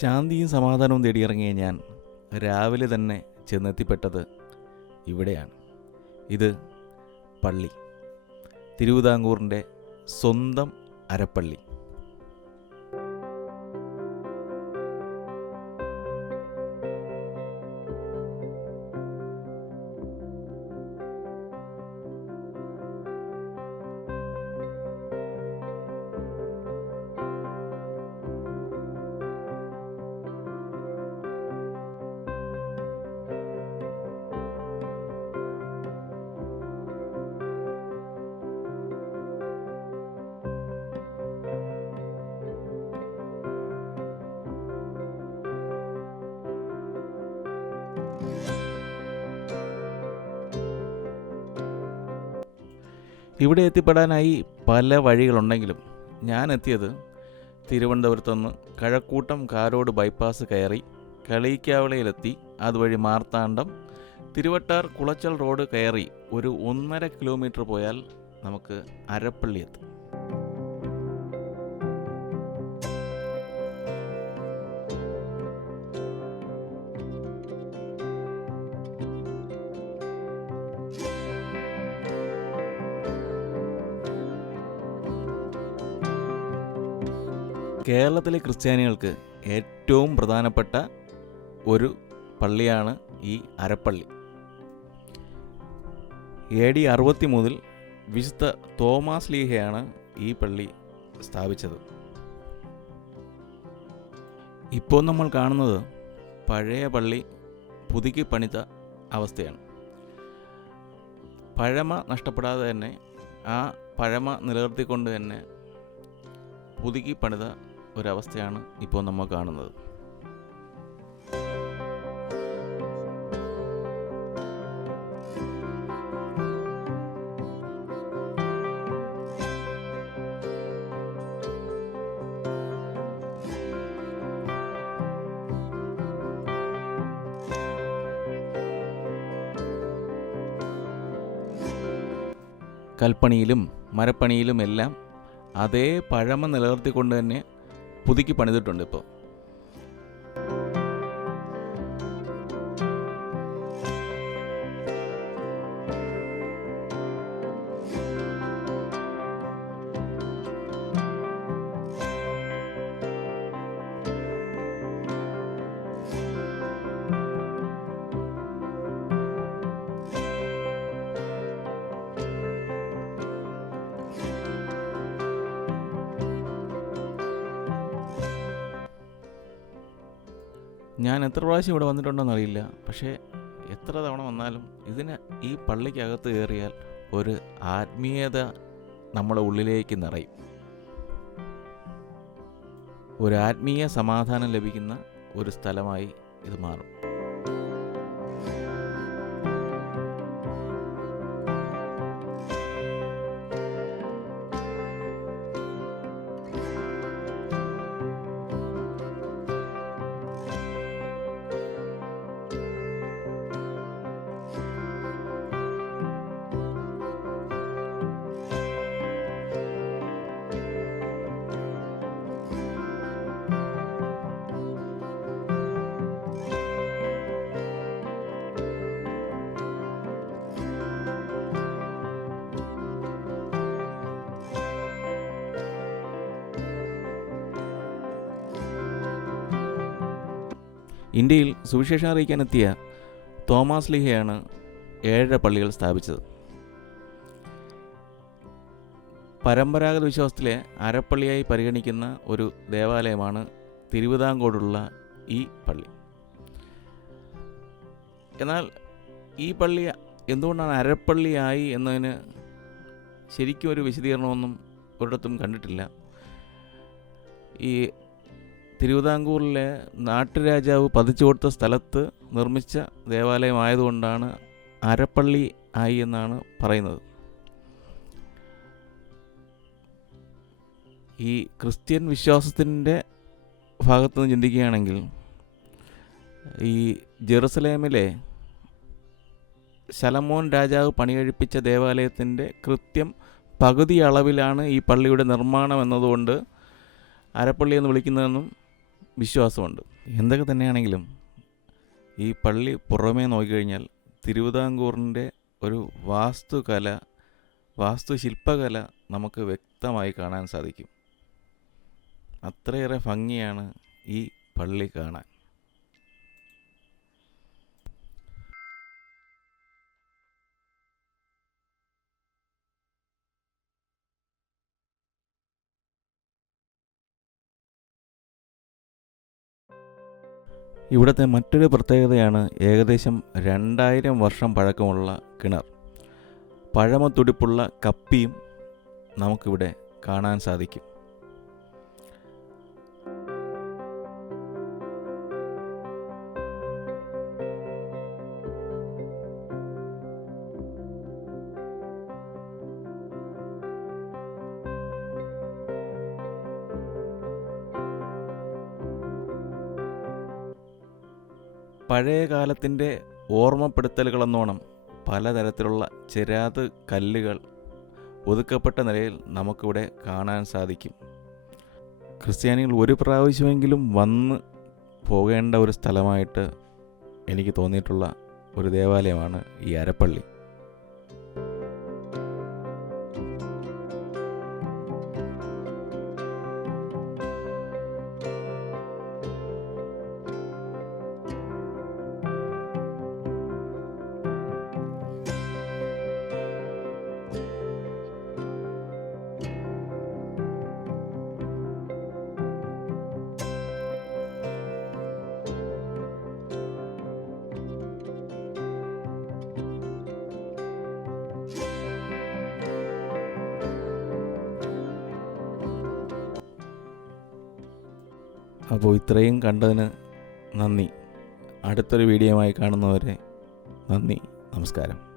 ശാന്തിയും സമാധാനവും തേടിയിറങ്ങിയ ഞാൻ രാവിലെ തന്നെ ചെന്നെത്തിപ്പെട്ടത് ഇവിടെയാണ്. ഇത് പള്ളി. തിരുവിതാംകൂറിന്റെ സ്വന്തം അരപ്പള്ളി. ഇവിടെ എത്തിപ്പെടാനായി പല വഴികളുണ്ടെങ്കിലും ഞാൻ എത്തിയത് തിരുവനന്തപുരത്തുനിന്ന് കഴക്കൂട്ടം കാരോട് ബൈപ്പാസ് കയറി കളിയിക്കാവളയിലെത്തി അതുവഴി മാർത്താണ്ഡം തിരുവട്ടാർ കുളച്ചൽ റോഡ് കയറി ഒരു ഒന്നര കിലോമീറ്റർ പോയാൽ നമുക്ക് അരപ്പള്ളി എത്തും. കേരളത്തിലെ ക്രിസ്ത്യാനികൾക്ക് ഏറ്റവും പ്രധാനപ്പെട്ട ഒരു പള്ളിയാണ് ഈ അരപ്പള്ളി. എ ഡി അറുപത്തി മൂന്നിൽ വിശുദ്ധ തോമാസ് ലീഹയാണ് ഈ പള്ളി സ്ഥാപിച്ചത്. ഇപ്പോൾ നമ്മൾ കാണുന്നത് പഴയ പള്ളി പുതുക്കി പണിത അവസ്ഥയാണ്. പഴമ നഷ്ടപ്പെടാതെ തന്നെ ആ പഴമ നിലനിർത്തിക്കൊണ്ട് തന്നെ പുതുക്കി പണിത ഒരവസ്ഥയാണ് ഇപ്പോൾ നമ്മൾ കാണുന്നത്. കൽപ്പണിയിലും മരപ്പണിയിലും എല്ലാം അതേ പഴമ നിലനിർത്തിക്കൊണ്ട് തന്നെ പുതുക്കി പണിതിട്ടുണ്ട് ഇപ്പോൾ ഞാൻ എത്ര പ്രാവശ്യം ഇവിടെ വന്നിട്ടുണ്ടെന്ന് അറിയില്ല. പക്ഷേ എത്ര തവണ വന്നാലും ഇതിന് ഈ പള്ളിക്കകത്ത് കയറിയാൽ ഒരു ആത്മീയത നമ്മുടെ ഉള്ളിലേക്ക് നിറയും. ഒരു ആത്മീയ സമാധാനം ലഭിക്കുന്ന ഒരു സ്ഥലമായി ഇത് മാറും. ഇന്ത്യയിൽ സുവിശേഷം അറിയിക്കാനെത്തിയ തോമാസ് ലിഹയാണ് ഏഴര പള്ളികൾ സ്ഥാപിച്ചത്. പരമ്പരാഗത വിശ്വാസത്തിലെ അരപ്പള്ളിയായി പരിഗണിക്കുന്ന ഒരു ദേവാലയമാണ് തിരുവിതാംകോടുള്ള ഈ പള്ളി. എന്നാൽ ഈ പള്ളി എന്തുകൊണ്ടാണ് അരപ്പള്ളിയായി എന്നതിന് ശരിക്കും ഒരു വിശദീകരണമൊന്നും ഒരിടത്തും കണ്ടിട്ടില്ല. ഈ തിരുവിതാംകൂറിലെ നാട്ടുരാജാവ് പതിച്ചു കൊടുത്ത സ്ഥലത്ത് നിർമ്മിച്ച ദേവാലയമായതുകൊണ്ടാണ് അരപ്പള്ളി ആയി എന്നാണ് പറയുന്നത്. ഈ ക്രിസ്ത്യൻ വിശ്വാസത്തിന്റെ ഭാഗത്തു നിന്ന് ചിന്തിക്കുകയാണെങ്കിൽ ഈ ജെറുസലേമിലെ ശലമോൻ രാജാവ് പണികഴിപ്പിച്ച ദേവാലയത്തിന്റെ കൃത്യം പകുതി അളവിലാണ് ഈ പള്ളിയുടെ നിർമ്മാണം എന്നതുകൊണ്ട് അരപ്പള്ളി എന്ന് വിളിക്കുന്നതെന്നും വിശ്വാസമുണ്ട്. എന്തൊക്കെ തന്നെയാണെങ്കിലും ഈ പള്ളി പുറമേ നോക്കിക്കഴിഞ്ഞാൽ തിരുവിതാംകൂറിന്റെ ഒരു വാസ്തുകല വാസ്തുശില്പകല നമുക്ക് വ്യക്തമായി കാണാൻ സാധിക്കും. അത്രയേറെ ഭംഗിയാണ് ഈ പള്ളി കാണാൻ. ഇവിടുത്തെ മറ്റൊരു പ്രത്യേകതയാണ് ഏകദേശം രണ്ടായിരം വർഷം പഴക്കമുള്ള കിണർ. പഴമ തുടിപ്പുള്ള കപ്പിയും നമുക്കിവിടെ കാണാൻ സാധിക്കും. പഴയ കാലത്തിന്റെ ഓർമ്മപ്പെടുത്തലുകളെന്നോണം പലതരത്തിലുള്ള ചെരാത് കല്ലുകൾ ഒതുക്കപ്പെട്ട നിലയിൽ നമുക്കിവിടെ കാണാൻ സാധിക്കും. ക്രിസ്ത്യാനികൾ ഒരു പ്രാവശ്യമെങ്കിലും വന്ന് പോകേണ്ട ഒരു സ്ഥലമായിട്ട് എനിക്ക് തോന്നിയിട്ടുള്ള ഒരു ദേവാലയമാണ് ഈ അരപ്പള്ളി. അപ്പോൾ ഇത്രയും കണ്ടതിന് നന്ദി. അടുത്തൊരു വീഡിയോയുമായി കാണുന്നവരെ നന്ദി. നമസ്കാരം.